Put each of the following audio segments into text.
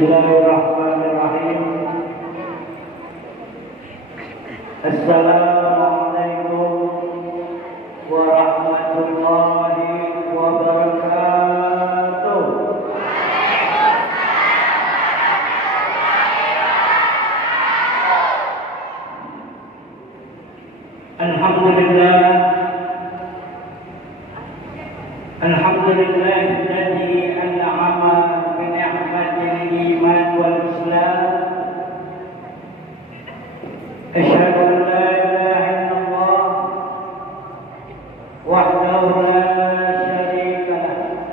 Bismillahirrahmanirrahim. Assalamualaikum warahmatullahi wabarakatuh. Alhamdulillah. Alhamdulillahilladzi an'ama bi ni'matil iman wal islam. Asyhadu an la ilaha illallah wahdahu la syarika lah.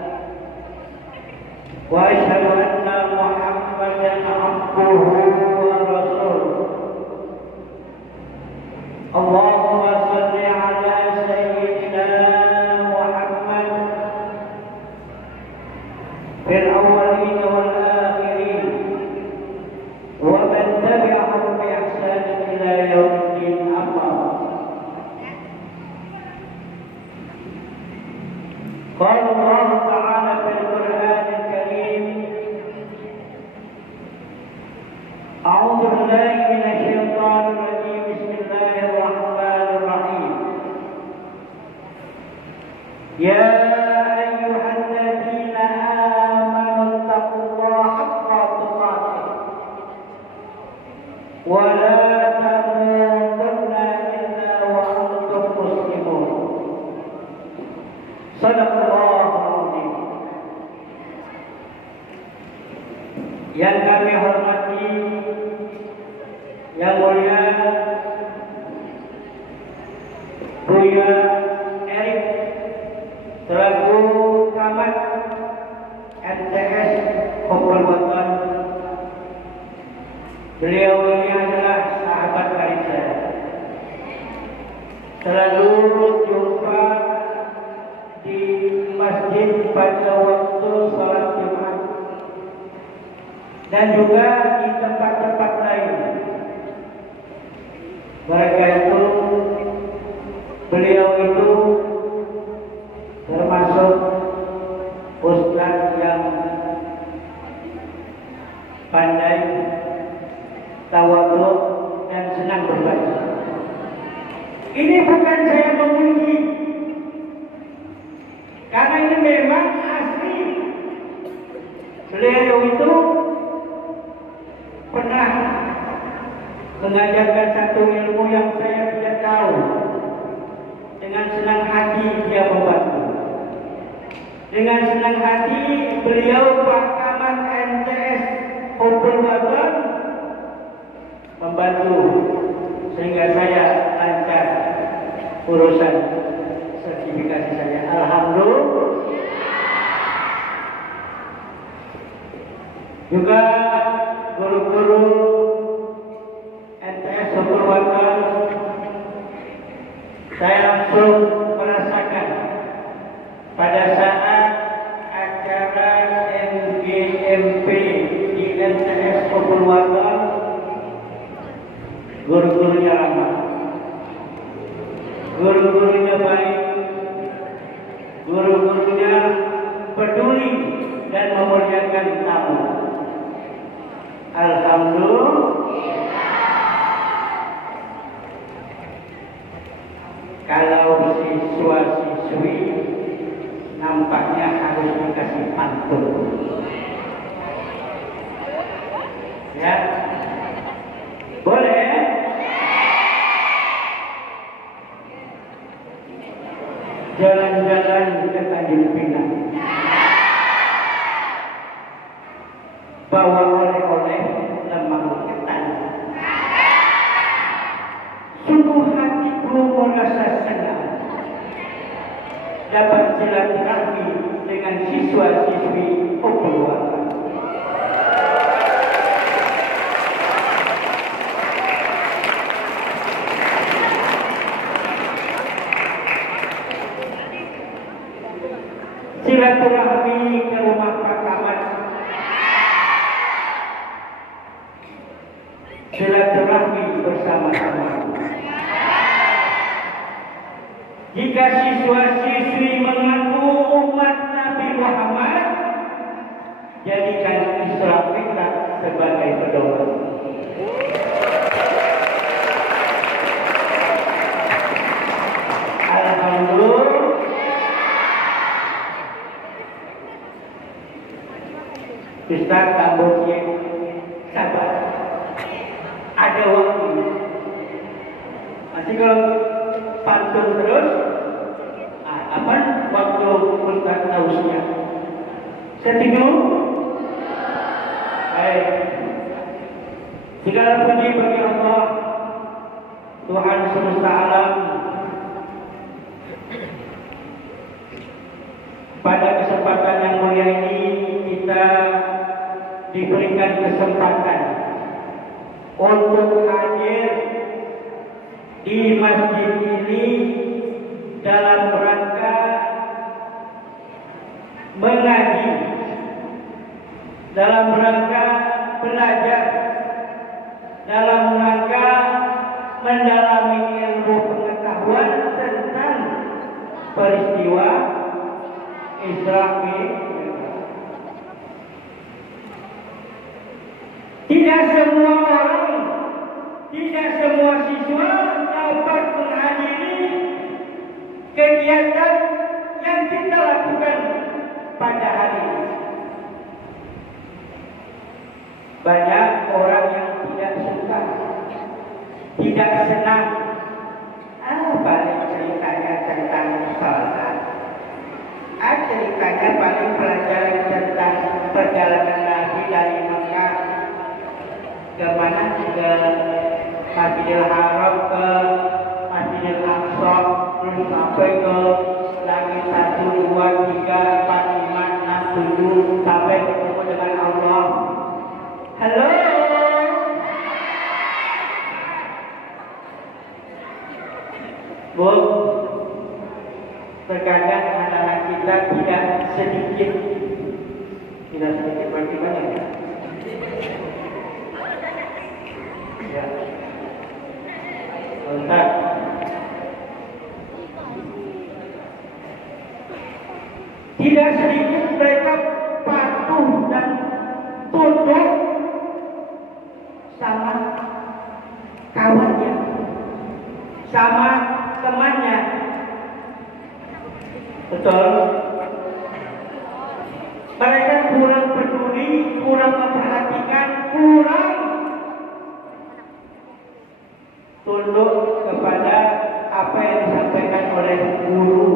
Wa asyhadu anna Muhammadan abduhu wa rasuluh. Allahumma shalli ala sayyidina Muhammad fil awwalin wal akhirin wa man tabi'ahum bi ihsan ila yaumiddin, amma qala Allah ta'ala fil Qur'anil Karim. A'udzu billahi minasy syaithanir rajim. Bismillahirrahmanirrahim. Ya ayyuhalladzina amanu taqullaha haqqa tuqatih wa la tamutunna illa wa antum muslimun. Shadaqallahul azim. Yang kami hormati, yang mulia Buya Erik selaku Camat MTS Hubul Watan. Beliau ini adalah sahabat karib saya. Selalu jumpa di masjid pada waktu sholat Jumat dan juga di tempat-tempat lain. Mereka itu, beliau itu termasuk ustaz yang pandai, tawadhu dan senang berbagi. Ini bukan saya memuji, karena ini memang asli. Beliau itu pernah mengajarkan satu ilmu yang saya tidak tahu. Dengan senang hati dia membantu. Dengan senang hati beliau Pak Camat MTS Hubul Watan membantu sehingga saya lancar urusan sertifikasi saya. Alhamdulillah. Juga guru-guru MTS Hubul Watan, saya langsung merasakan pada saat acara MGMP di MTS Hubul Watan, guru-gurunya ramah, guru-gurunya baik, guru-gurunya peduli dan memuliakan tamu. Alhamdulillah. Kalau siswa-siswi nampaknya harus dikasih pantun. Ya, boleh? Jalan-jalan ke Tanjung Pinang, bawa oleh-oleh lemang ketan. Sungguh hatiku merasa senang dapat silaturahmi dengan siswa-siswi Hubul Watan. Silaturahmi ke rumah Pak Camat, silaturahmi bersama-sama. Jika siswa-siswi mengaku umat Nabi Muhammad, jadikan Isra Mi'raj sebagai pedoman. Alhamdulillah. Ustaz Kamboja sabar. Ada waktu. Nanti kalau pantun terus, kapan waktu Ustaz tausiah? Setuju? Baik. Segala puji bagi Allah, Tuhan semesta alam. Pada kesempatan yang mulia ini kita diberikan kesempatan untuk hadir di masjid ini dalam rangka mengaji, dalam rangka belajar, dalam rangka mendalami ilmu pengetahuan tentang peristiwa Isra Mi'raj. Tidak semua orang, tidak semua siswa dapat menghadiri kegiatan yang kita lakukan pada hari ini. Banyak orang yang tidak suka, tidak senang. Balik ceritanya tentang sholat. Ceritanya paling pelajaran tentang perjalanan Nabi dari Mekah ke mana, ke Masjidil Haram, ke Masjidil Aqsa, terus sampai ke langit 1, 2, 3, 4, 5, 6, 7 sampai ketemu dengan Allah. Halo. Bu, terkadang anak-anak kita tidak sedikit berarti banyak ya? Ya. Bentar. Tidak sedikit mereka patuh dan tunduk sama kawannya, sama temannya. Betul. Mereka kurang peduli, kurang memperhatikan, kurang tunduk kepada apa yang disampaikan oleh guru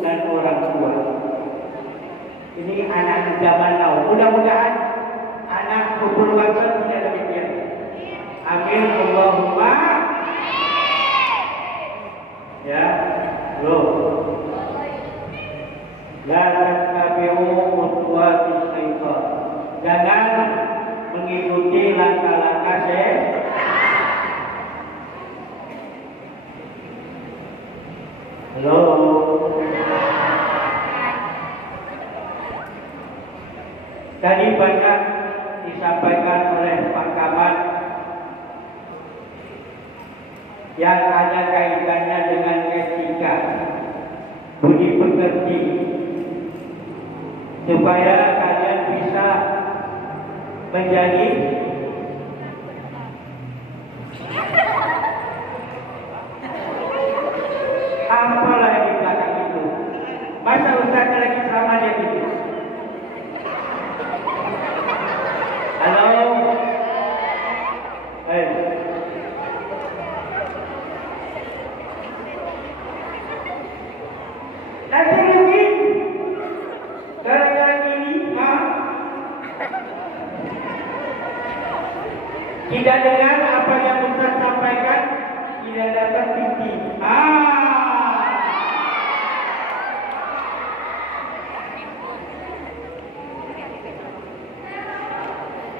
dan orang tua. Ini anak zaman now. Mudah-mudahan anak kubur waktu tidak demikian. Amin. Allahumma. Ya, loh. La tattabi'u khutuwati syaitan. Jangan mengikuti langkah-langkah syaitan. Halo. Tadi banyak disampaikan oleh Pak Kamat yang ada kaitannya dengan etika, budi pekerti, supaya kalian bisa menjadi apalah yang di belakang itu. Masa Ustaz lagi ceramah dia gitu. Halo. Nanti mungkin gara-gara ini tidak dengar apa yang Ustaz sampaikan, tidak dapat bukti.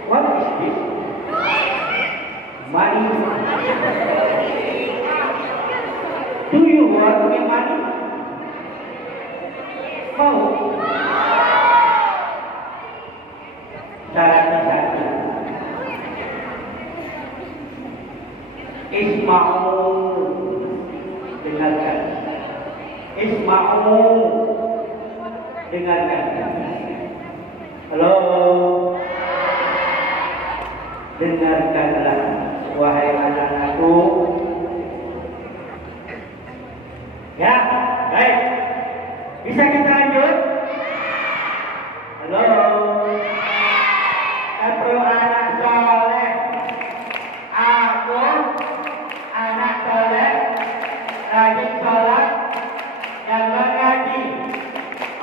What is this? Money. Do you want to get money? Mau? Syaratnya satu. Isma'u, dengarkan. Isma'u, dengarkan. Halo. dengarkanlah wahai anak-anakku. Ya, baik. Bisa kita lanjut? Halo. Satu anak soleh. Aku anak soleh, rajin sholat dan mengaji.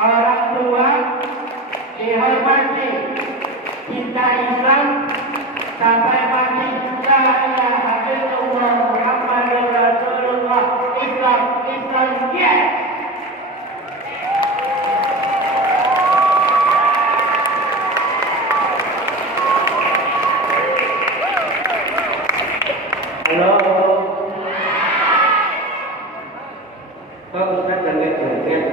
Orang tua dihormati, cinta Islam sampai mati. La ilaha illallah Muhammadur Rasulullah. Islam, Islam, yes. Halo. Kok Ustaz joget-joget?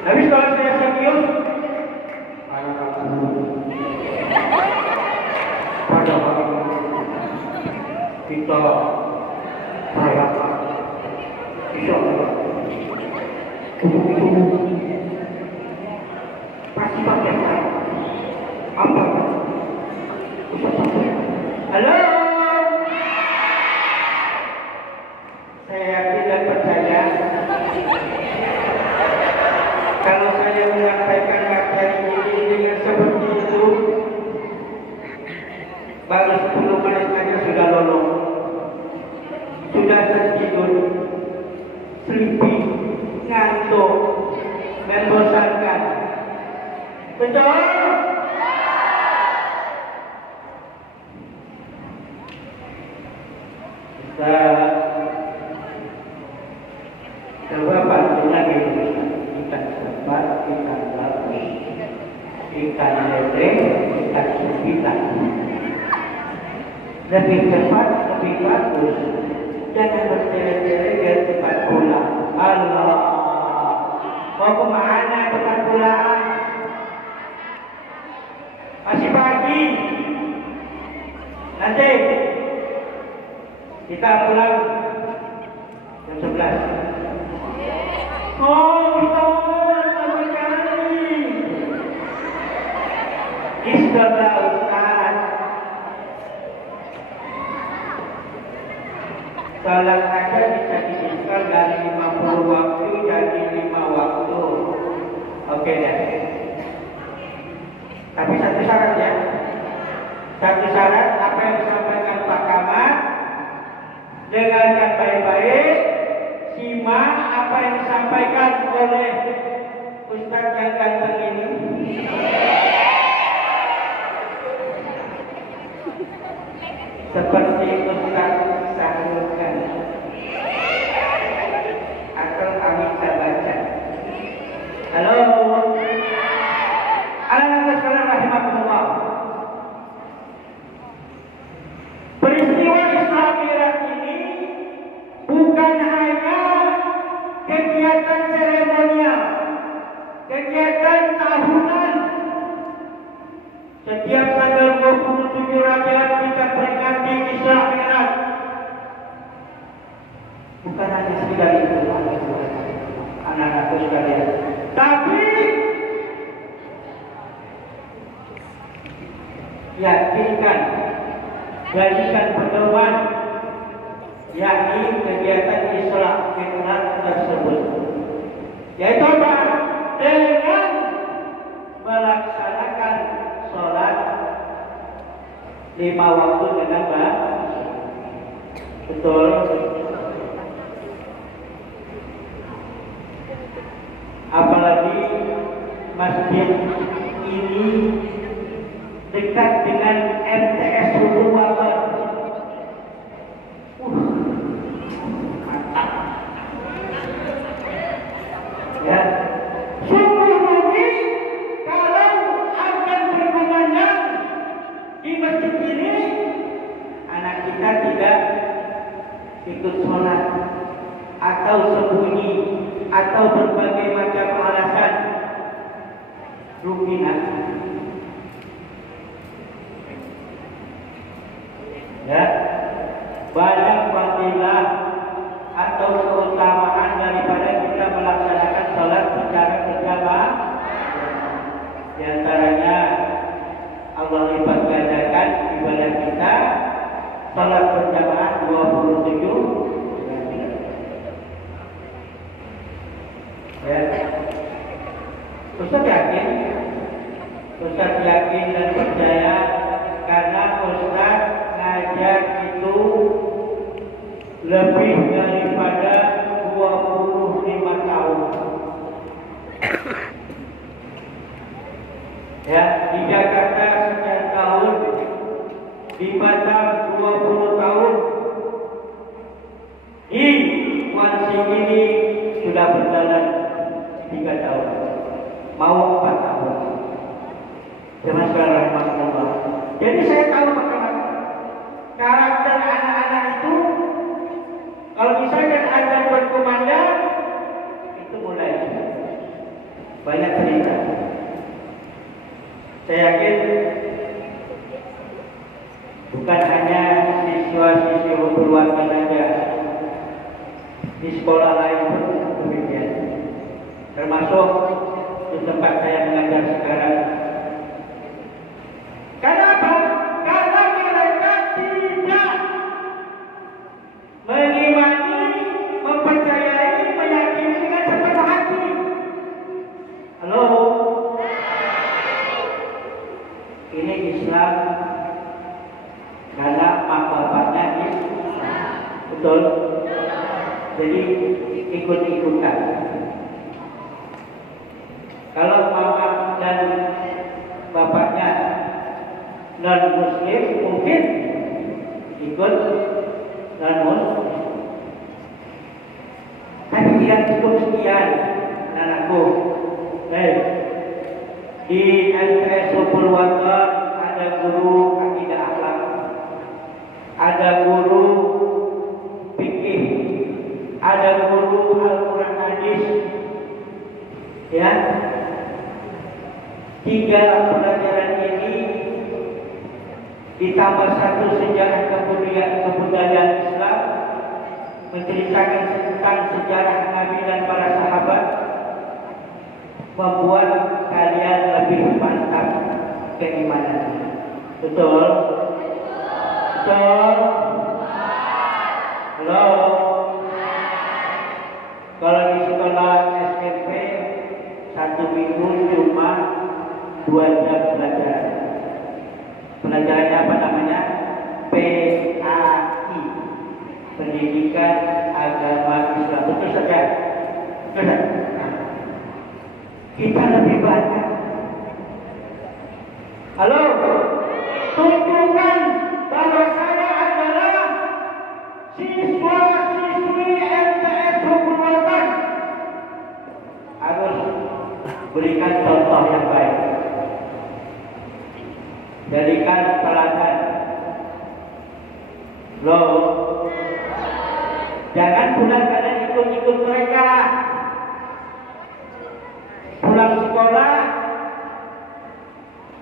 Habis kalau saya serius, pada hari kita merayakan insya Allah tubuh-tubuh pasti pakai apa? Halo. Saya tidak percaya kalau saya menyampaikan materi ini dengan seperti itu, baru 10 menit saja sudah lolong, sudah tertidur, sleepy, ngantuk, membosankan. Betul? Kita coba bantu lagi ikan sepat, ikan gabus, ikan lele, ikan sepitan. Lebih cepat, lebih bagus. Jangan bertele-tele biar cepat pulang. Allah, mau kemana cepat pulang? Masih pagi. Nanti kita pulang jam 11. Oh, Ustaz, sama sekali. Istirahat Ustaz. Salat aja bisa diinstal dari 50 waktu jadi 5 waktu. Oke deh. Tapi satu syarat ya. Satu syarat apa yang disampaikan Pak Kamat, dengarkan baik-baik. Simak apa yang disampaikan oleh Ustaz yang ganteng ini. Seperti Ustaz Sahrulkan atau kami baca. Halo, anak-anak sekalian rahimahullah. Peristiwa Isra Mi'raj ini bukan hanya kegiatan seremonial, kegiatan tahunan. Setiap tanggal 27 Rajab kita peringati Isra Mi'raj. Bukan hanya sekedar itu, anak-anakku sekalian. Tapi yakinkan, jadikan pedoman, yakni kegiatan Isra Mi'raj tersebut, yaitu apa? Dengan melaksanakan sholat 5 waktu dengan baik. Betul. Apalagi masjid ini dekat dengan MTS Hulu Wabar. Mantap. Ya. Sungguh rugi kalau akan berkumandang di masjid ini anak kita tidak ikut sholat atau sembunyi atau berbagai macam alasan. Rugi nak. Ya, banyak fadilah atau keutamaan daripada kita melaksanakan sholat secara berjamaah. Di antaranya Allah lipat gandakan 27. Ya. Ustaz yakin dan percaya karena Ustaz ngajar itu lebih daripada 25 tahun. Ya, di Jakarta sekian tahun, di Batam 20 tahun, di Wansing ini sudah berjalan 3 tahun, mau 4 tahun. Rahmatullah. Jadi saya tahu bagaimana karakter anak-anak itu. Kalau misalkan ada berkomandan, itu mulai banyak cerita. Saya yakin bukan hanya siswa-siswi berwarga saja, di sekolah lain pun demikian. Termasuk di tempat saya mengajar sekarang. Kenapa? Karena mereka tidak mengimani, mempercayai, meyakini dengan sepenuh hati. Halo? Ini Islam karena mak bapaknya Islam. Betul? Jadi ikut-ikutan. Kalau mama dan bapaknya non-muslim mungkin ikut non-muslim. Tapi tidak cukup sekian, anakku. Di MTS Sopul Waton ada guru akidah akhlak, ada guru fikih, ada guru Al-Quran hadis. Ya, 3 pelajaran ini ditambah 1 sejarah kebudayaan Islam, menceritakan tentang sejarah Nabi dan para sahabat, membuat kalian lebih mantap keimanan. Betul? Betul? Halo? Kalau di sekolah SMP 1 minggu cuma 2 jam pelajaran. Pelajarannya apa namanya? PAI, Pendidikan Agama Islam. Betul saja. Kita lebih banyak. Halo, tunjukkan bahwa saya adalah siswa-siswi MTS Hukuman. Harus berikan contoh yang baik. Jadikan teladan. Loh, jangan pulang kalian ikut-ikut mereka. Pulang sekolah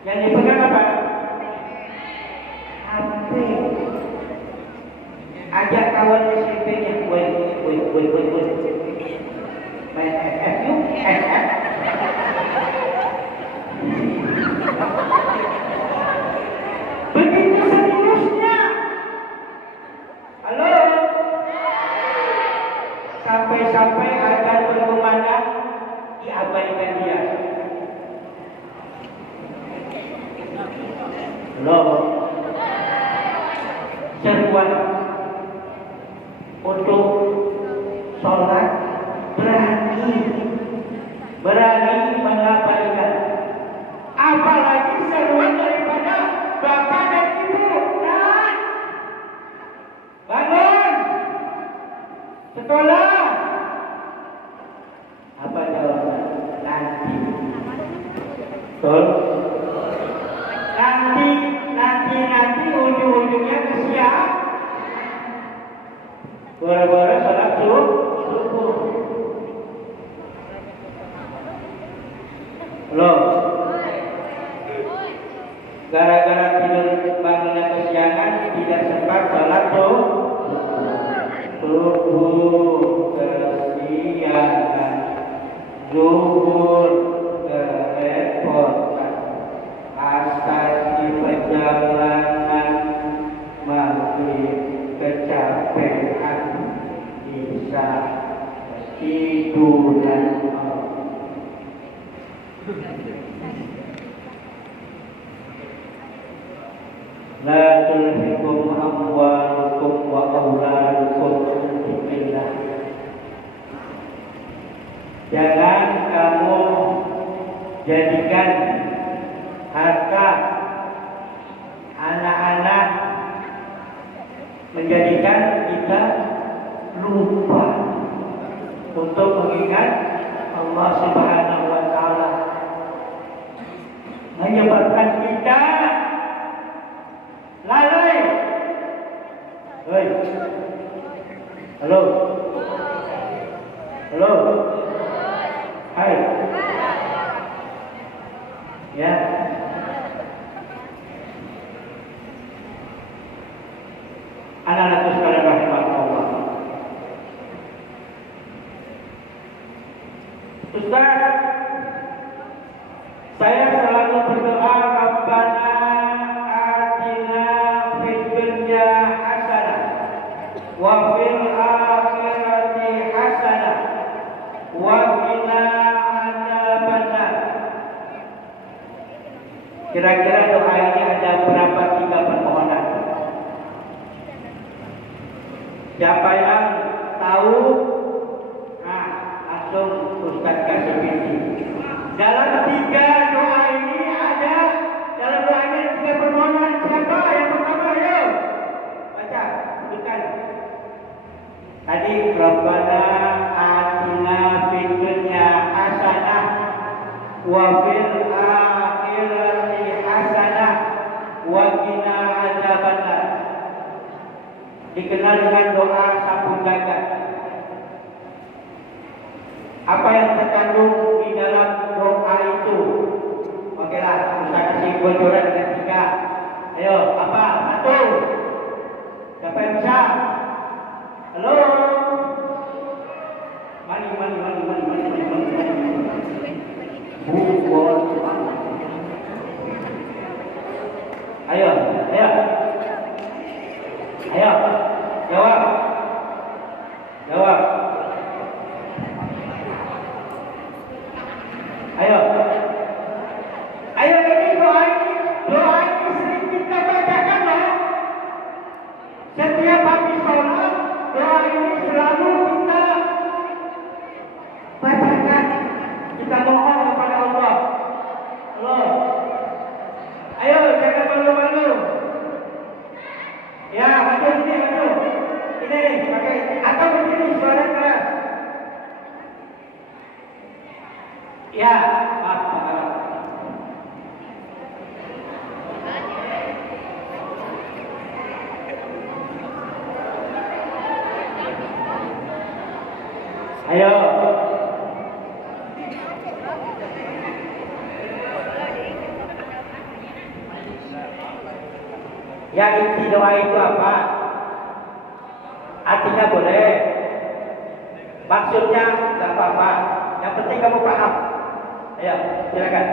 yang dipegang apa? HP. Ajak kawan SMP-nya, main FF yuk, FF. Begitu seterusnya. Halo? Sampai-sampai akan berkumandang diabaikan dia. Halo? Seruan untuk sholat berani mengabaikan. Apalagi seruan daripada bapak dan ibu. Nah, bangun, sekolah. Apa jawaban? Nanti. Betul? Nanti ujung-ujungnya ke siang. Boro-boro sholat subuh. Loh, gara-gara tidur bangunnya kesiangan tidak sempat sholat subuh, kesiangan, zuhur, kerepotan, asar di perjalanan, maghrib kecapean. menjadikan kita lupa untuk mengingat Allah Subhanahu wa taala, menyebabkan kita lalai. Hei. Halo. Halo. Hai. Ya. Anak-anak sekalian rahimahullah. Ustaz, saya selalu berdoa Rabbana atina fid dunya hasanah wa fil akhirati hasanah wa qina adzabannar. Kira-kira doa ini ada berapa tiga permohonan? Siapa yang tahu? Nah, langsung Ustaz kasih pinti. Dalam tiga doa ini ada, dalam doa ini ada tiga permohonan. Siapa yang pertama? Ayo baca, sebutkan. Tadi Rabbana atina fid dunya hasanah wa fil akhirati hasanah wa qina adzabannar. Dikenal dengan doa sapu jagat. Apa yang terkandung di dalam doa itu? Okelah, kita kasih bocoran dengan tiga. Ayo, apa? Satu. Siapa yang bisa? Halo. Mani. Ayo. Jawab. Ayo ini doa ini sering kita bacakan loh. Setiap habis sholat, doa ini selalu kita bacakan. Kita mohon kepada Allah. Allah. Ayo jangan malu-malu. Ya, maju. Ini pakai atau begini suara keras. Ya, maaf. Ayo. Ya, inti doa itu apa? Artinya boleh, maksudnya nggak apa-apa. Yang penting kamu paham. Ayo, silakan.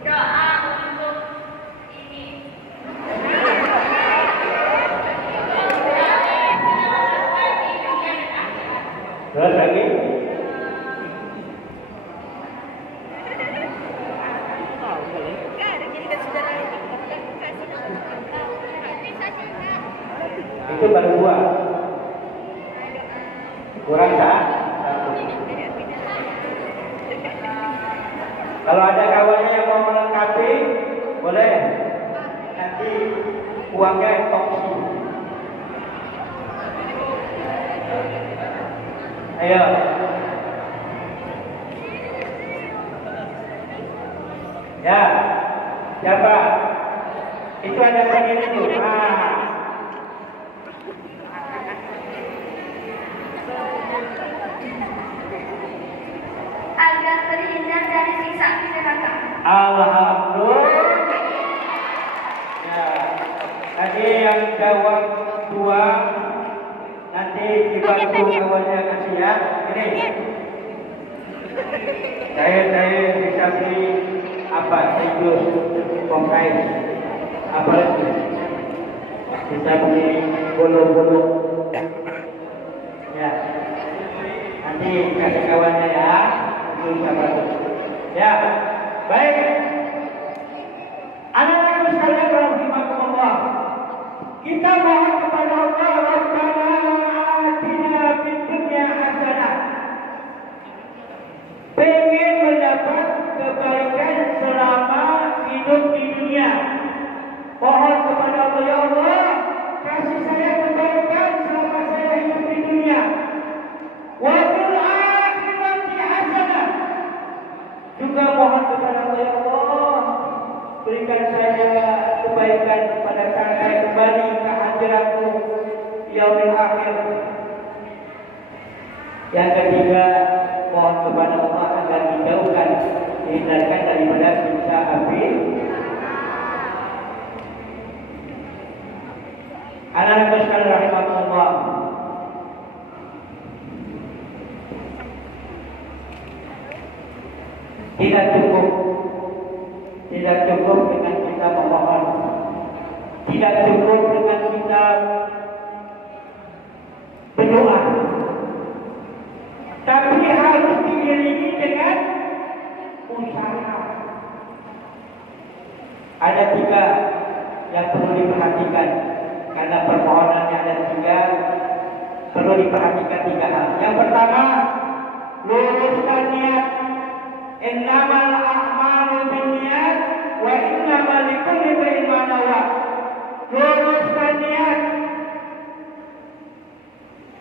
Doa untuk ini. Terus lagi. Itu baru dua. Kurang satu. Kalau ada kawannya yang mau melengkapi, boleh. Nanti uangnya opsi. Ayo. Ya. Siapa? Itu ada begini tuh. Agar terhindar dari siksa api neraka. Alhamdulillah. Ya. Tadi yang jawab dua, nanti dibantu kawannya kasih ya. Ini. Saya bisa beli apa? Tikus, pongkai, apa lagi? Bisa beli bolu-bolu. Ya. Nanti kasih kawannya ya. Ya, baik. Anak-anak sekalian rahimahullah, kita mohon kepada Allah, Rabbana atina fid dunya hasanah. Pengen mendapat kebaikan selama Tidak cukup dengan kita memohon, tidak cukup dengan kita berdoa, tapi harus diiringi dengan usaha. Ada 3 yang perlu diperhatikan, karena permohonannya ada 3, perlu diperhatikan 3 hal. Yang pertama, luruskan niat. Innamal a'malu binniyat wa innamal likulli imrin ma nawa. Luruskan niat.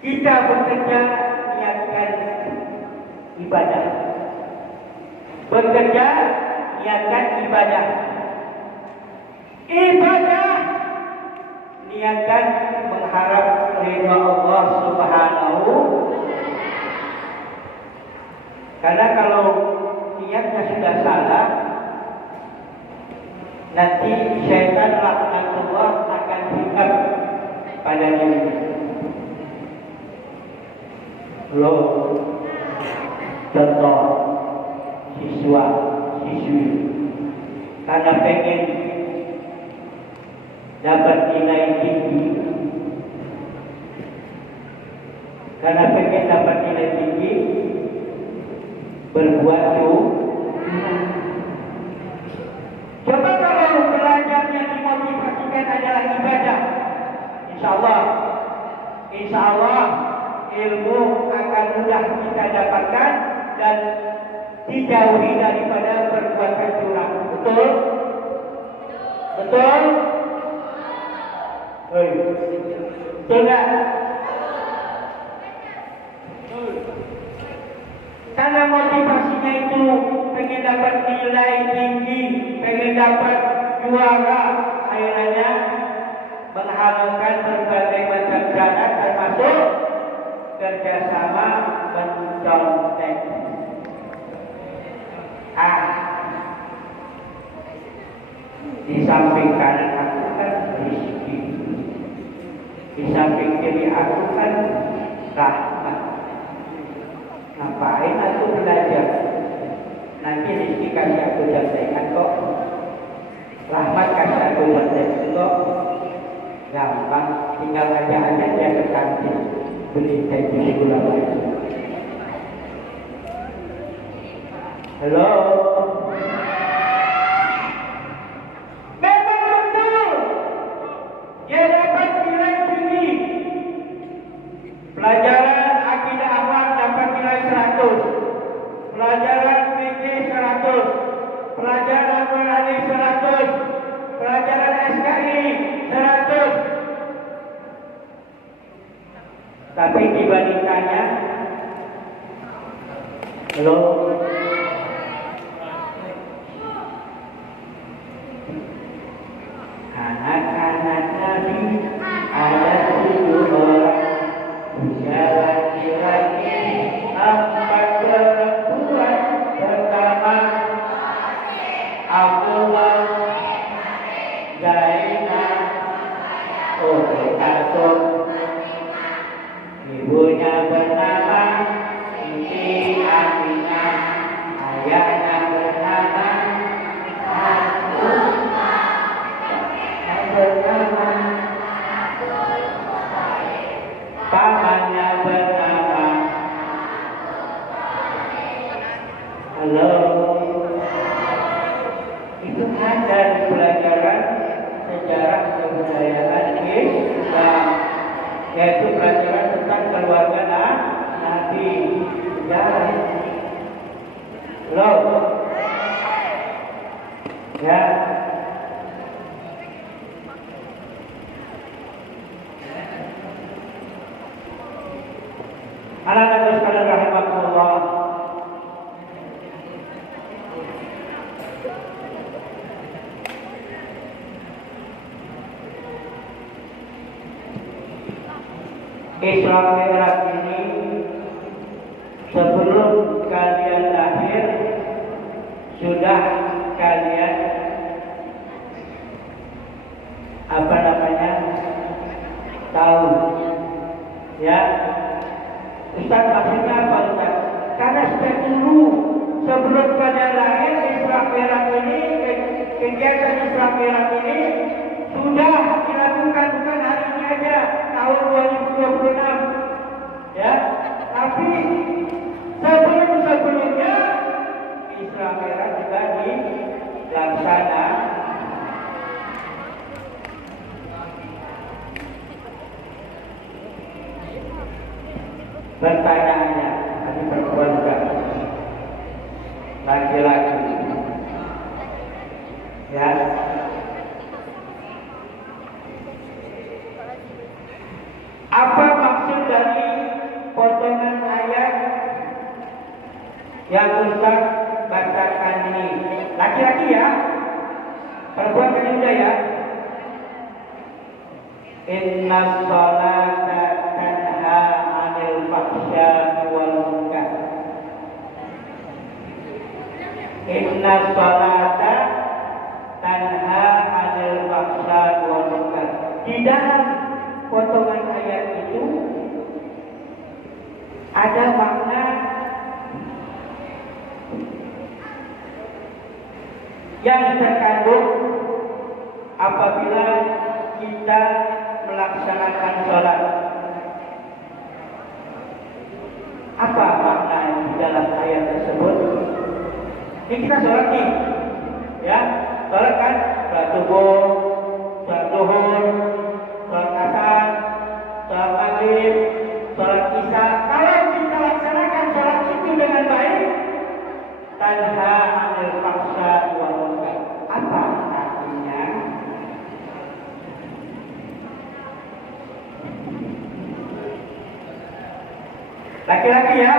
Kita bekerja, niatkan ibadah. Bekerja, niatkan ibadah. Ibadah, niatkan mengharap ridha Allah Subhanahu. Karena kalau niatnya sudah salah, nanti syaitan laknatullah akan hingap pada diri. Lo contoh siswa siswi karena pengen dapat nilai tinggi, berbuat curang. Coba kalau belajarnya dimotivasikan adalah ibadah, insya Allah ilmu akan mudah kita dapatkan dan dijauhi daripada perbuatan curang. Betul? Betul? Betul nggak? Karena motivasinya itu pengen dapat nilai tinggi, pengen dapat juara, akhirnya menghalalkan berbagai macam cara termasuk kerjasama mencontek. Di samping kanan aku kan rezeki, di samping kiri aku kan rahmat. Ngapain aku belajar? Nanti rezeki kasih aku contekan kok, rahmat kasih aku contekan kok. Gampang, tinggal aja dia ke kantin beli teh jus gula batu. Halo. Memang betul. Dia dapat nilai tinggi. Pelajaran akidah akhlak dapat nilai 100. Pelajaran fikih 100. Pelajaran Al-Qur'an 100. Pelajaran SKI 100. Tapi dibandingkannya, halo, anak-anak Nabi ada 7 orang, 3 laki-laki, 4 perempuan. Pertama Abdullah, Zainab, Atom. Ibunya bernama Siti Aminah, ayahnya bernama Abdullah, pamannya bernama. Halo, itu ada di pelajaran sejarah kebudayaan Islam, yaitu pelajaran tentang keluarga Nabi. Halo, ya. Anak-anak sekalian rahimakumullah, Islam Mi'raj ini sebelum kalian lahir sudah kalian tahu, ya. Ustaz maksudnya apa Ustaz? Karena sejak dulu sebelum kalian lahir Islam Mi'raj ini akhirat ini sudah dilakukan bukan hari ini aja, tahun 2026 ya, tapi sebelumnya Isra Mi'raj juga dilaksanakan. Pertanyaannya, tadi perempuan juga, laki-laki, ya. Apa maksud dari potongan ayat yang Ustaz bacakan ini? Laki-laki ya, perempuan kan juga ya. Inna sholata tanha anil fahsya'i wal munkar. Inna sholata tanha anil fahsya'i wal munkar. Di dalam potongan ayat itu ada makna yang terkandung apabila kita melaksanakan sholat. Apa makna di dalam ayat tersebut? Ini kita sholat nih, ya, sholat kan, sholat subuh, sholat zuhur, sholat asar, sholat maghrib, sholat isya. Kalau kita laksanakan sholat itu dengan baik, tanha anil fahsya'i wal munkar. Apa artinya? Laki-laki ya.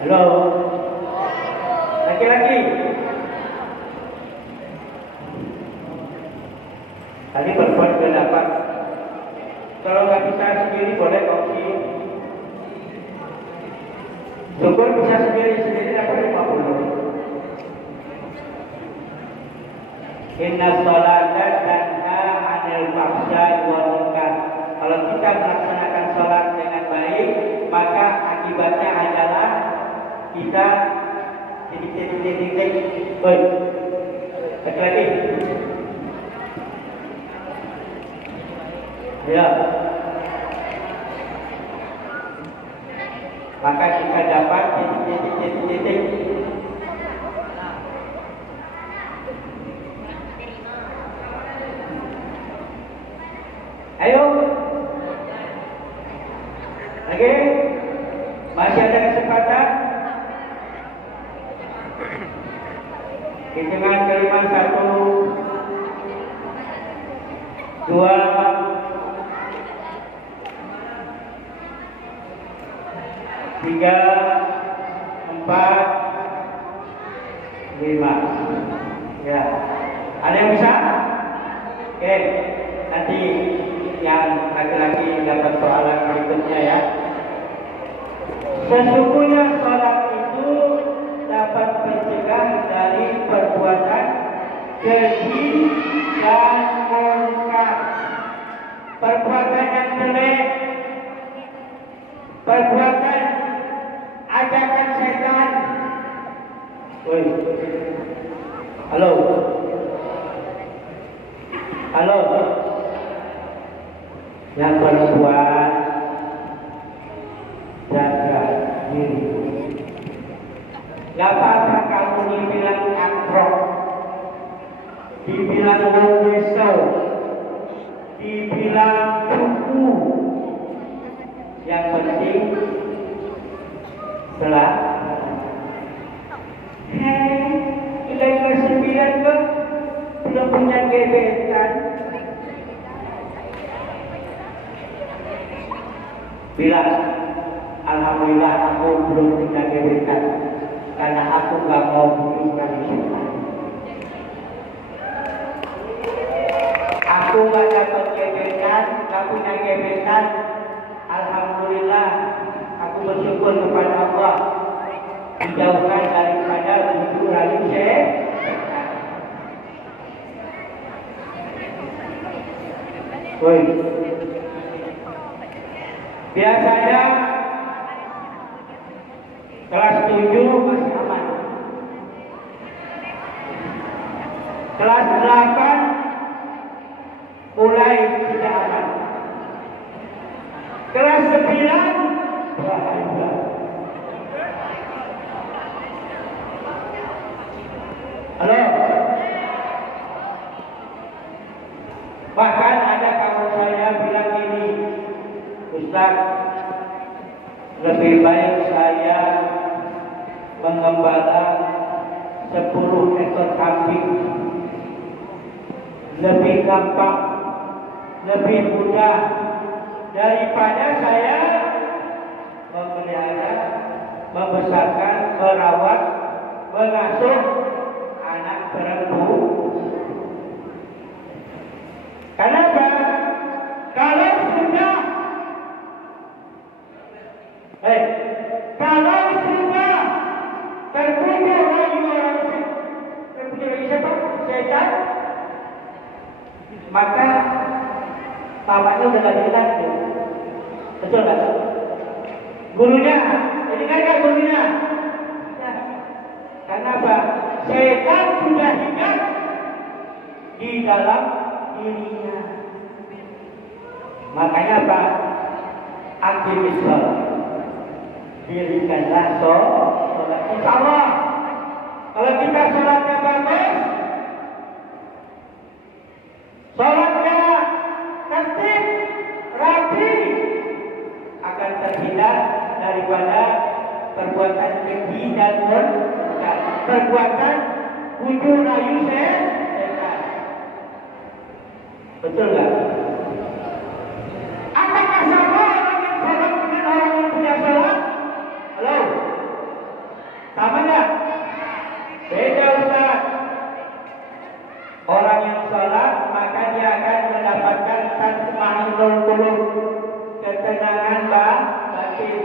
Halo. Laki-laki. Tadi perempuan sudah dapat. Kalau nggak bisa sendiri boleh kongsi. Syukur bisa sendiri dapat 50. Inna sholata tanha anil fahsya'i wal munkar. Kalau kita melaksanakan sholat dengan baik, maka akibatnya adalah kita titik. Lagi. Ya. Maka kita dapat titik. Ayo. Lagi. Masih ada kesempatan. Hitungan kelima 1, 2, 3, 4, 5. Ya. Ada yang bisa? Oke. Nanti yang laki-laki dapat soalan berikutnya ya. Sesungguhnya sholat itu dapat mencegah dari perbuatan keji dan munkar, perbuatan yang jelek, perbuatan ajakan setan. Woi, halo, yang perempuan jaga diri. Gak apa-apa kamu dibilang akrok, dibilang wesel, dibilang cuku. Yang penting setelah kita yang 9 ke belum punya gebetan. Bilang, alhamdulillah aku belum punya gebetan karena aku gak mau hubungkan setan. Aku gak dapat gebetan, gak punya gebetan. Alhamdulillah, aku bersyukur kepada Allah dijauhkan daripada hubungan setan. Woi. Biasanya Kelas 7 masih aman. Kelas 8 mulai tidak aman. Kelas 9 bahaya. Halo. Bahkan ada kawan saya bilang ini, Ustaz, lebih baik saya mengembala 10 ekor kambing, lebih gampang, lebih mudah daripada saya memelihara, membesarkan, merawat, mengasuh anak perempuan. Kenapa? Kalau sudah terbunuh lagi orang siapa? Setan, maka bapaknya udah gak jelas tuh. Betul gak? Gurunya, jadi kan gurunya. Ya. Kenapa? Setan sudah hidup di dalam dirinya. Makanya apa? Aktivis sholat. Dirikanlah sholat. Insya Allah, kalau kita sholatnya bagus, sholatnya tertib, rapi, akan terhindar daripada perbuatan keji dan murka, perbuatan bunuh rayu setan. Betul nggak? Apakah sama orang yang sholat dengan orang yang tidak sholat? Halo? Sama nggak? Beda Ustaz. Orang yang sholat maka dia akan mendapatkan tasma'inul qulub, ketenangan batin.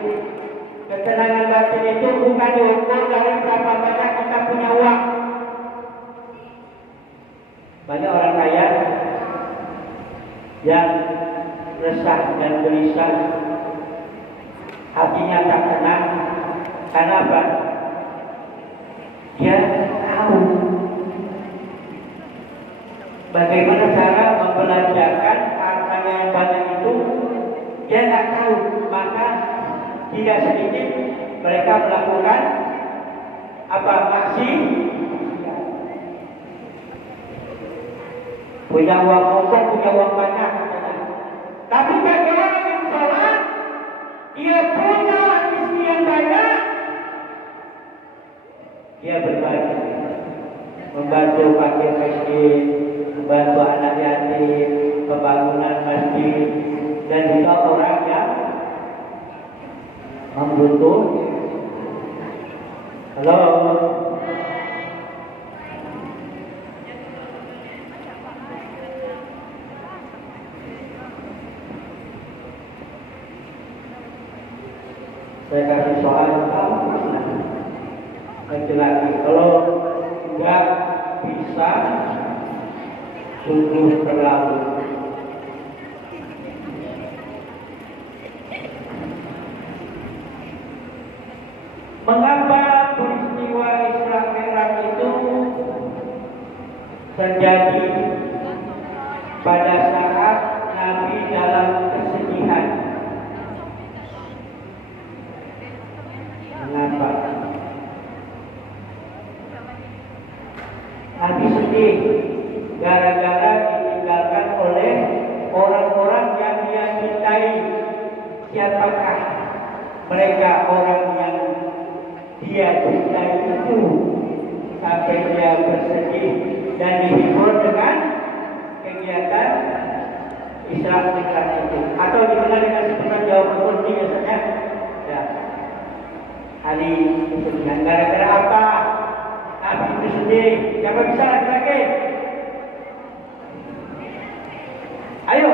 Ketenangan batin itu bukan diukur dari berapa banyak kita punya uang. Banyak orang kaya yang resah dan gelisah, hatinya tak tenang. Karena apa? Dia tahu bagaimana cara membelanjakan hartanya yang banyak itu. Dia tak tahu, maka tidak sedikit mereka melakukan apa? Maksiat. Punya uang pokok, punya uang banyak. Tapi bagi orang yang sholat, dia punya istri yang banyak, dia berbagi, membantu fakir miskin, membantu anak yatim, pembangunan masjid, dan juga orang yang membutuhkan. Halo. Saya kasih soal laki-laki, kalau nggak bisa sungguh terlalu. Mengapa peristiwa Isra Mi'raj itu terjadi pada saat Nabi dalam kesedihan? Mengapa? Nabi sedih gara-gara ditinggalkan oleh orang-orang yang dia cintai. Siapakah mereka orang yang dia cintai itu sampai dia bersedih dan dihibur dengan kegiatan Isra Mi'raj itu, atau dikenal dengan sebutan jawab kunci biasanya. Ya. Hari kesedihan gara-gara apa? Nabi itu sedih. Siapa bisa laki-laki? Ayo.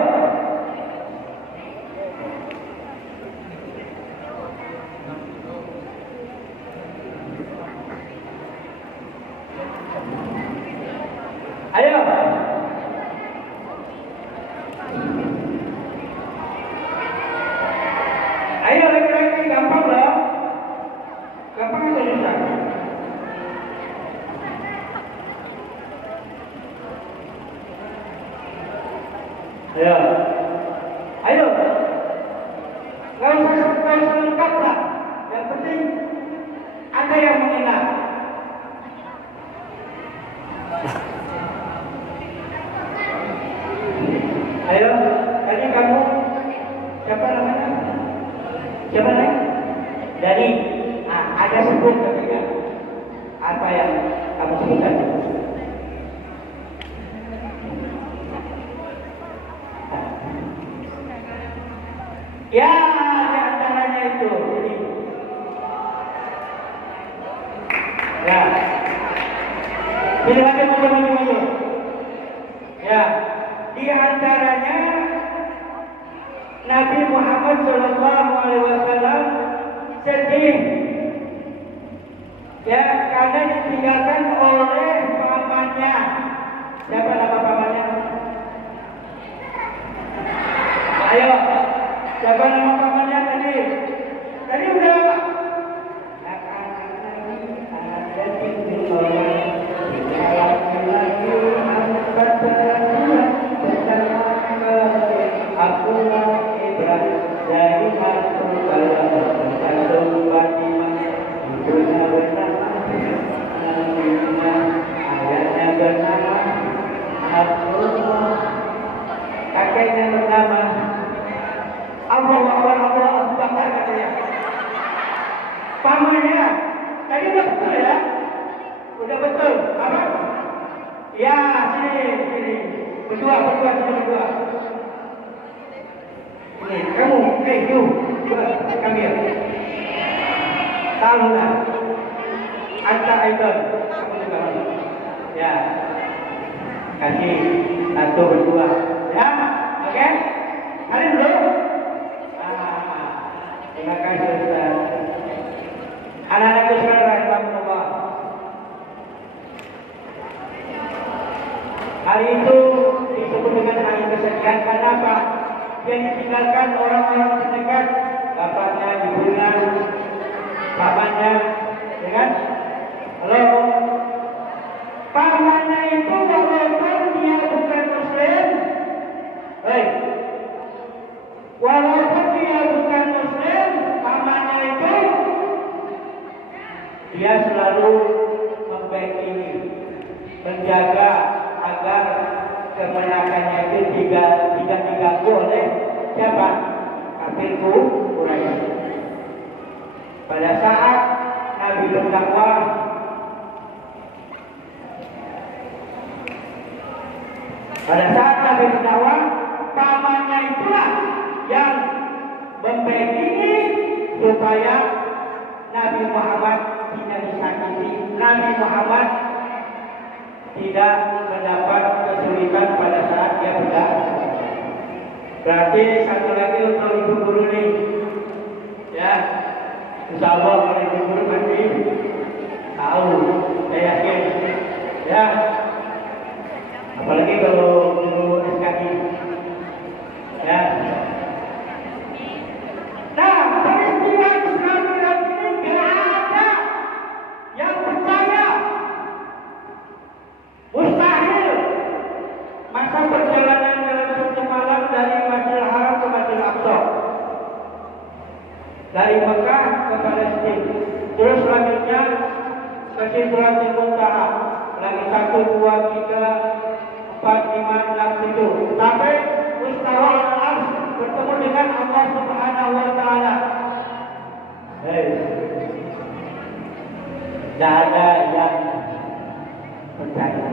Ayo. Ayo laki-laki, gampang loh. ada yang menginap. Ayo, tadi kamu siapa namanya? Siapa namanya? Dari ada sebut katanya. Apa yang kamu sebutkan? Ya, di antaranya itu. Jadi, ya. Silakan maju. Ya, di antaranya Nabi Muhammad SAW sedih, ya, karena ditinggalkan oleh pamannya. Siapa nama pamannya? Ayo, siapa nama pamannya tadi? Tadi udah. Kakeknya bernama Allah Akbar katanya. Pamannya tadi udah betul ya? Udah betul. Apa? Ya, sini. Berdua. Ini kamu, you, kami ya. Tahu lah. Anta Idol. Kamu juga. Ya. Kasih satu berdua. Ya, oke? Hari dulu. Terima kasih Ustaz. Anak-anakku sekalian rahimahullah. Hari itu disebut dengan hari kesedihan. Kenapa? Dia ditinggalkan orang-orang terdekat, bapaknya, ibunya, pamannya, ya kan? Halo. Pamannya itu walaupun dia bukan Muslim, walaupun dia bukan Muslim, pamannya itu dia selalu membackingi, menjaga agar kemenakannya itu tidak diganggu oleh siapa? Kafir Quraisy. Pada saat Nabi berdakwah, pamannya itulah yang membackingi supaya Nabi Muhammad tidak disakiti, Nabi Muhammad tidak mendapat kesulitan pada saat dia berdakwah. Berarti satu lagi untuk ibu guru nih, ya, insya Allah kalau ibu guru pasti tahu, saya yakin, ya. Apalagi kalau guru SKI, ya. Nah, peristiwa Israel ini tidak ada yang percaya. Mustahil masa perjalanan dalam satu malam dari Masjidil Haram ke Masjidil Aqsa, dari Mekah ke Palestina, terus selanjutnya ke Sidratil Muntaha, lagi 1, 2, 3, 4, 5, 6, 7 sampai Mustawa al-Arsy bertemu dengan Allah Subhanahu wa Ta'ala. Tidak ada yang percaya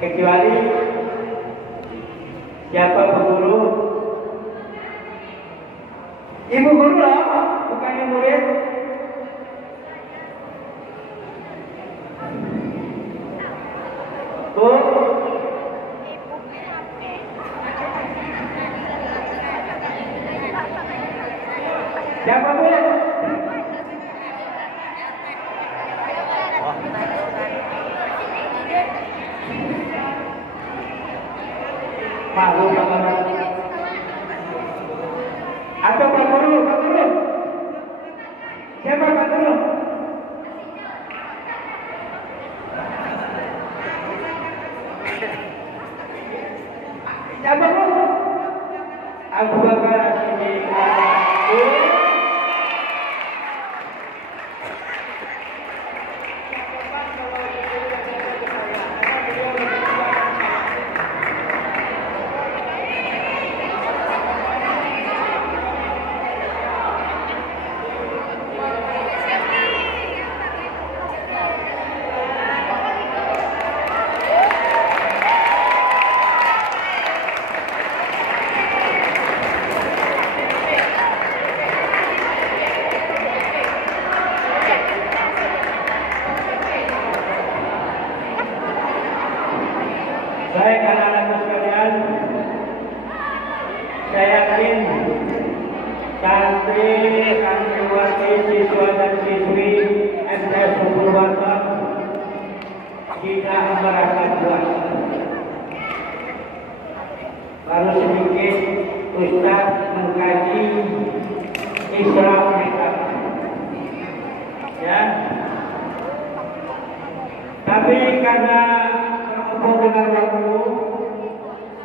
kecuali siapa guru? Ibu guru lah, bukannya murid. Bu, siapa bu? Malu banget. Atau Pak Guru? Siapa Pak Guru? Siapa bu? Abu Bakar As-Siddiq. Isra Mi'raj. Ya. Tapi karena berhubungan waktu,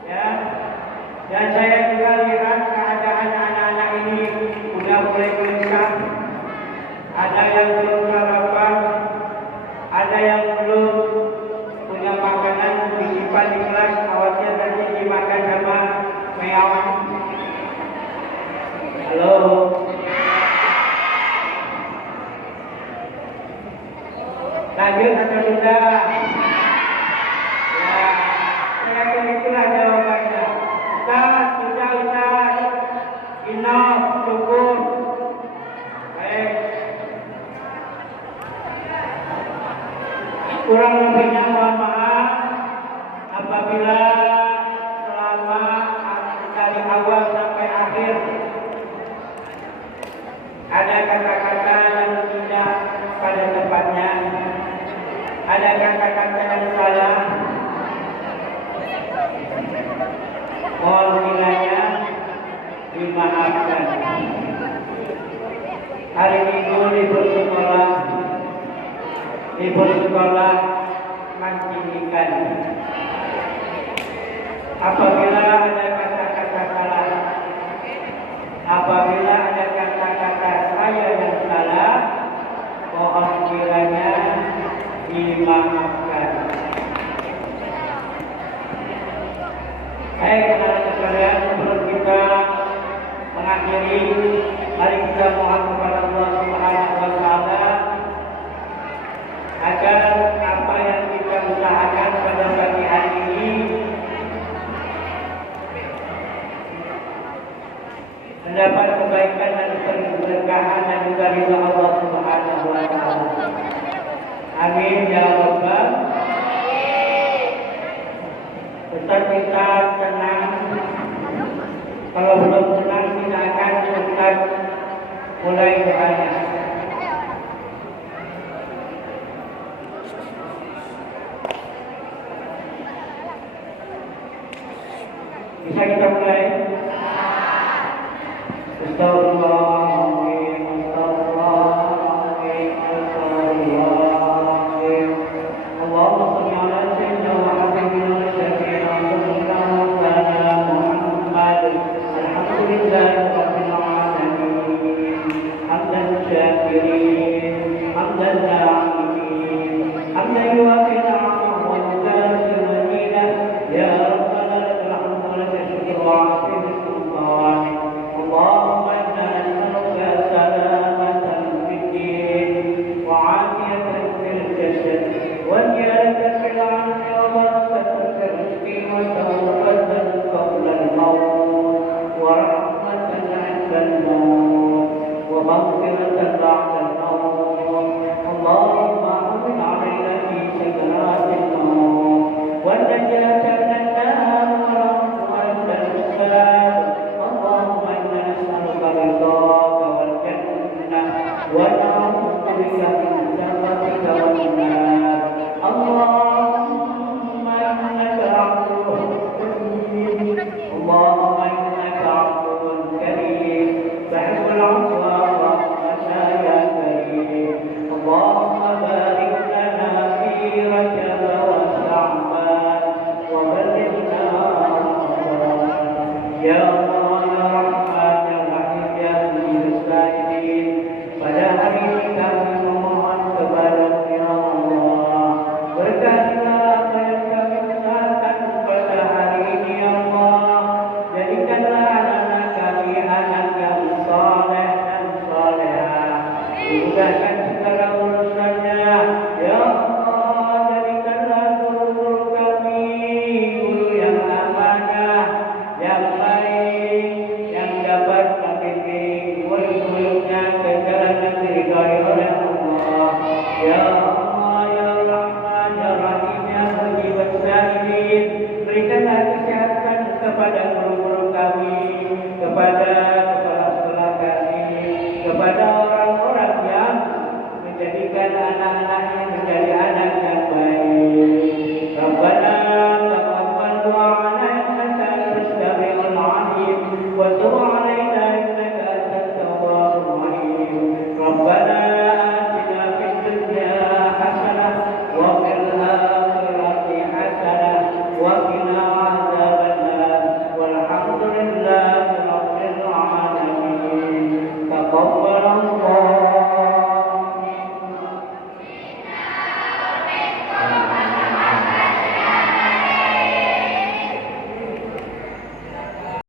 ya, dan saya juga lihat keadaan anak-anak ini sudah mulai gelisah. Ada yang belum sarapan, ada yang belum punya makanan disimpan di kelas, khawatir nanti dimakan sama meong. Halo. Lanjut atau sudah? Ya, saya yakin itulah jawabannya. Ustaz, sudah Ustaz. Enough, cukup. Baik. Kurang lebihnya mohon maaf apabila selama dari awal sampai akhir ada kata-kata yang tidak pada tempatnya, ada kata-kata yang salah, mohon kiranya dimaafkan. Hari Minggu libur sekolah mancing ikan. Apabila ada kata-kata salah, apabila ada kata-kata saya yang salah, mohon kiranya dimaafkan. Baik, saudara sekalian, sebelum kita mengakhiri, mari kita mohon kepada Allah Subhanahu wa Ta'ala agar apa yang kita usahakan pada pagi hari ini mendapat kebaikan dan keberkahan dan juga ridha Allah Subhanahu wa Ta'ala. Amin ya rabbal alamin. Tetap kita tenang. Kalau belum tenang kita akan Ustaz mulai doanya. Bisa kita mulai? Astagfirullahaladzim, astagfirullahaladzim, astagfirullahaladzim. Allahumma salli ala sayyidina wa habibina wa syafi'ina Maulana Muhammad. Alhamdulillahi rabbil alamin. Hamdan syakirin, hamdan na'imin, hamdan yuwafi ni'amahu wa yukafi mazidah. Ya Rabbana lakal hamdu wa lakal syukru wa afiyatu sultan. اللهم إنا نسألك سلامة في الدين وعافية في الجسد وزيادة في العلم وبركة في الرزق وتوبة قبل الموت ورحمة عند الموت ومغفرة بعد الموت. اللهم أعن علينا في سكرات الموت والنجاة من النار ورحمة الإسلام. اللهم إنا نسألك رضاك والجنة ونعوذ بك من سخطك والنار. اللهم إنك عفو كريم، اللهم إنك عفو كريم تحب العفو فاعف يا كريم. اللهم بارك لنا في رجب وشعبان وبلغنا رمضان يا Jadikanlah anak kami anak yang saleh dan saleha.